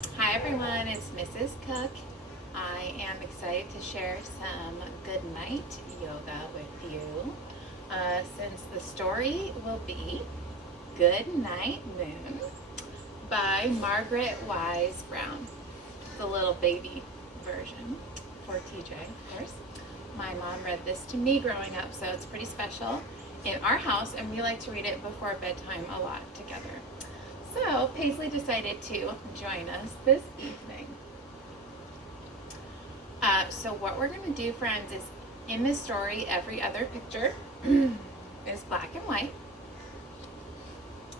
Hi everyone, it's Mrs. Cook. I am excited to share some good night yoga with you. Since the story will be Good Night Moon by Margaret Wise Brown. The little baby version for TJ, of course. My mom read this to me growing up, so it's pretty special in our house, and we like to read it before bedtime a lot together. So Paisley decided to join us this evening. So what we're going to do, friends, is in this story, every other picture is black and white,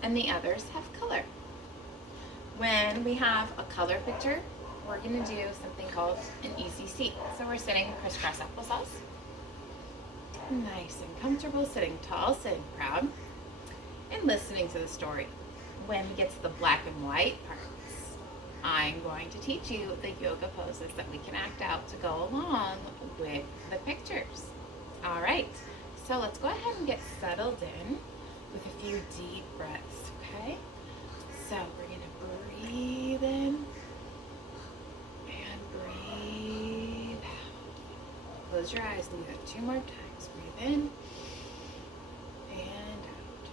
and the others have color. When we have a color picture, we're going to do something called an easy seat. So we're sitting crisscross applesauce, nice and comfortable, sitting tall, sitting proud, and listening to the story. When we get to the black and white parts, I'm going to teach you the yoga poses that we can act out to go along with the pictures. All right, so let's go ahead and get settled in with a few deep breaths, okay? So we're going to breathe in and breathe out. Close your eyes and do that 2 more times. Breathe in and out.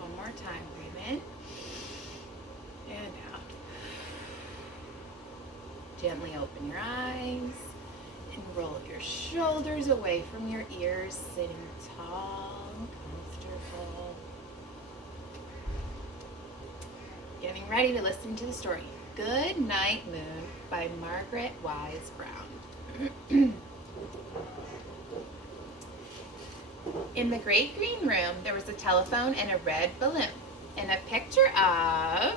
1 more time. Breathe in and out. Gently open your eyes and roll your shoulders away from your ears, sitting tall and comfortable. Getting ready to listen to the story, Good Night Moon by Margaret Wise Brown. In the great green room, there was a telephone and a red balloon and a picture of,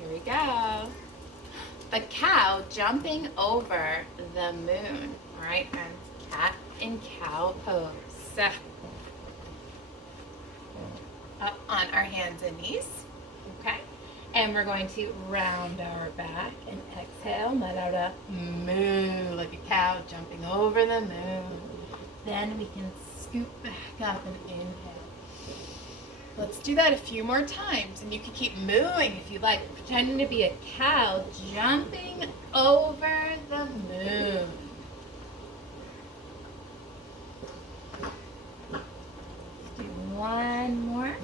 here we go, the cow jumping over the moon. All right, friends, cat and cow pose. Up on our hands and knees, okay? And we're going to round our back and exhale, let out a moo, like a cow jumping over the moon. Then we can scoop back up and inhale. Let's do that a few more times, and you can keep mooing if you like, pretending to be a cow jumping over the moon. Let's do one more.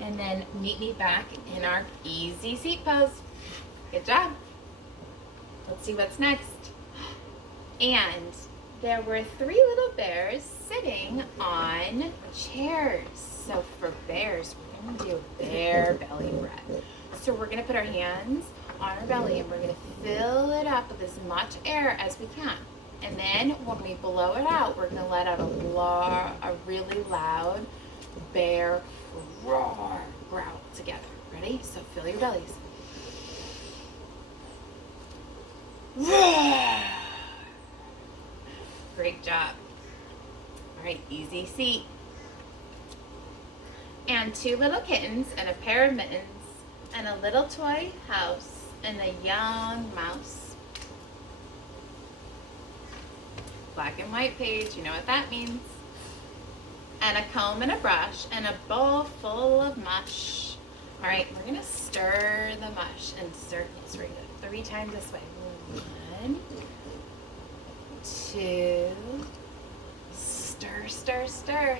And then meet me back in our easy seat pose. Good job. Let's see what's next. And there were 3 little bears sitting on chairs. So for bears, we're going to do bear belly breath. So we're going to put our hands on our belly and we're going to fill it up with as much air as we can. And then when we blow it out, we're going to let out a really loud bear roar, growl together. Ready? So fill your bellies. Roar. Great job. All right, easy seat. And 2 little kittens and a pair of mittens and a little toy house and a young mouse. Black and white page, you know what that means. And a comb and a brush and a bowl full of mush. All right, we're gonna stir the mush in circles. We're gonna do it 3 times this way. 1, 2, stir, stir, stir.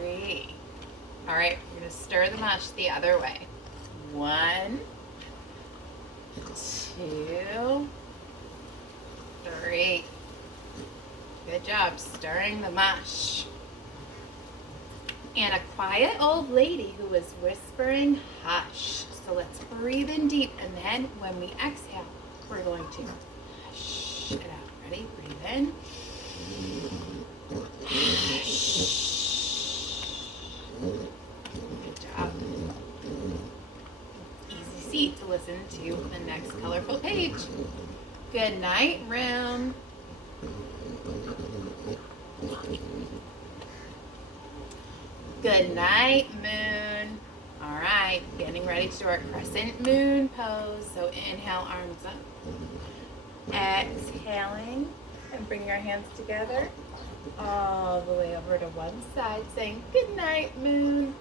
3. All right, we're gonna stir the mush the other way. 1, 2, 3. Good job stirring the mush. And a quiet old lady who was whispering hush. So let's breathe in deep, and then when we exhale, we're going to hush it out. Ready? Breathe in. Good job. Easy seat to listen to the next colorful page. Good night, room. Good night, moon. All right, getting ready to do our crescent moon pose. So inhale, arms up. Exhaling and bringing our hands together all the way over to one side, saying good night, moon.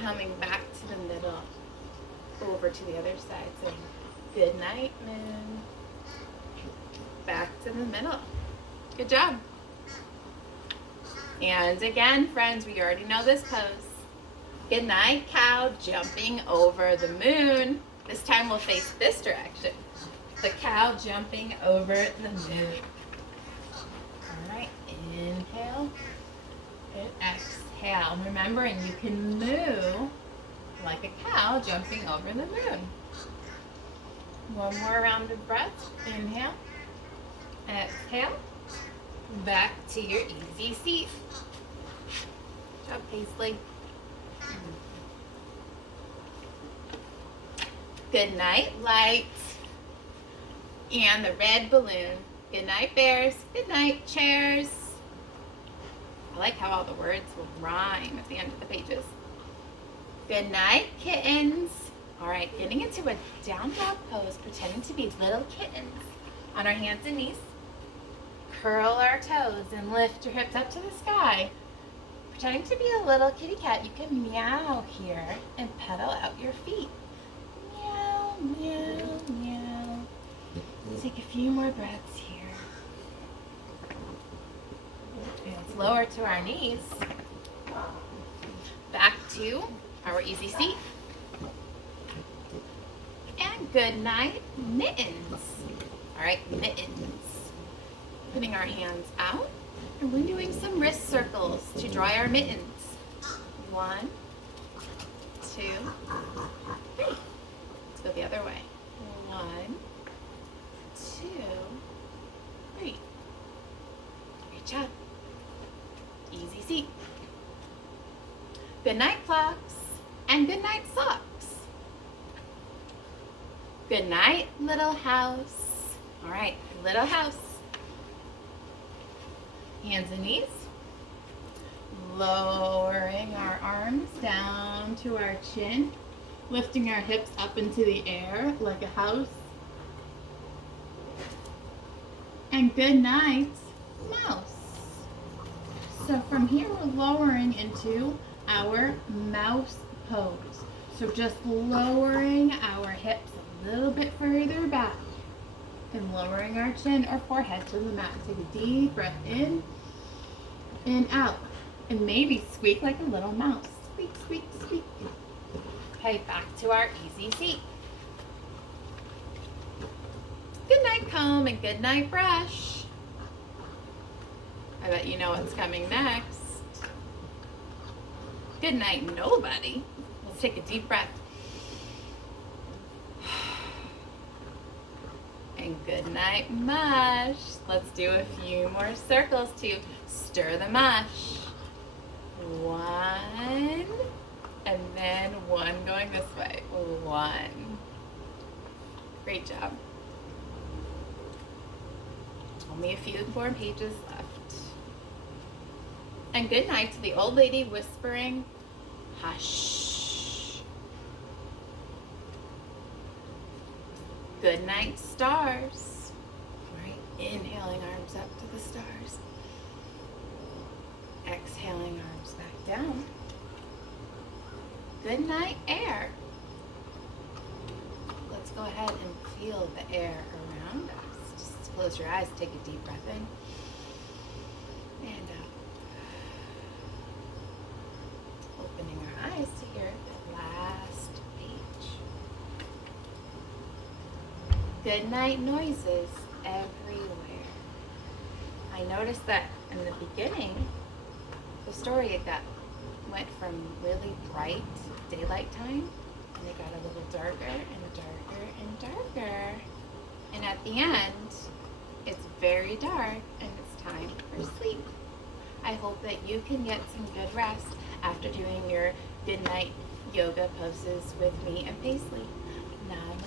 Coming back to the middle. over to the other side, saying, good night, moon. Back to the middle. Good job. And again, friends, we already know this pose. Good night, cow, jumping over the moon. This time we'll face this direction. The cow jumping over the moon. All right, inhale and exhale. And remember, and you can moo like a cow jumping over the moon. One more round of breath. Inhale, exhale. Back to your easy seat. Good job, Paisley. Good night, light. And the red balloon. Good night, bears. Good night, chairs. I like how all the words will rhyme at the end of the pages. Good night, kittens. All right, getting into a down dog pose, pretending to be little kittens. On our hands and knees. Curl our toes and lift your hips up to the sky. Pretending to be a little kitty cat, you can meow here and pedal out your feet. Meow, meow, meow. Take a few more breaths here. Hands lower to our knees. Back to our easy seat. And good night, mittens. All right, mittens. Putting our hands out, and we're doing some wrist circles to dry our mittens. 1, 2, 3. Let's go the other way. 1, 2, 3. Great job. Easy seat. Good night, clocks, and good night, socks. Good night, little house. All right, little house. Hands and knees. Lowering our arms down to our chin. Lifting our hips up into the air like a house. And good night, mouse. So from here we're lowering into our mouse pose. So just lowering our hips a little bit further back. And lowering our chin or forehead to the mat. Take a deep breath in and out. And maybe squeak like a little mouse. Squeak, squeak, squeak. Okay, back to our easy seat. Good night, comb, and good night, brush. I bet you know what's coming next. Good night, nobody. Let's take a deep breath. And good night, mush. Let's do a few more circles to stir the mush. 1, and then 1 going this way. 1. Great job. Only a few more pages left. And good night to the old lady whispering, hush. Good night, stars. All right, inhaling, arms up to the stars. Exhaling, arms back down. Good night, air. Let's go ahead and feel the air around us. Just close your eyes, take a deep breath in and out. Opening our eyes to hear the last page. Good night noises everywhere. I noticed that in the beginning, the story went from really bright daylight time, and it got a little darker and darker and darker. And at the end, it's very dark and it's time for sleep. I hope that you can get some good rest after doing your good night yoga poses with me and Paisley. Namaste.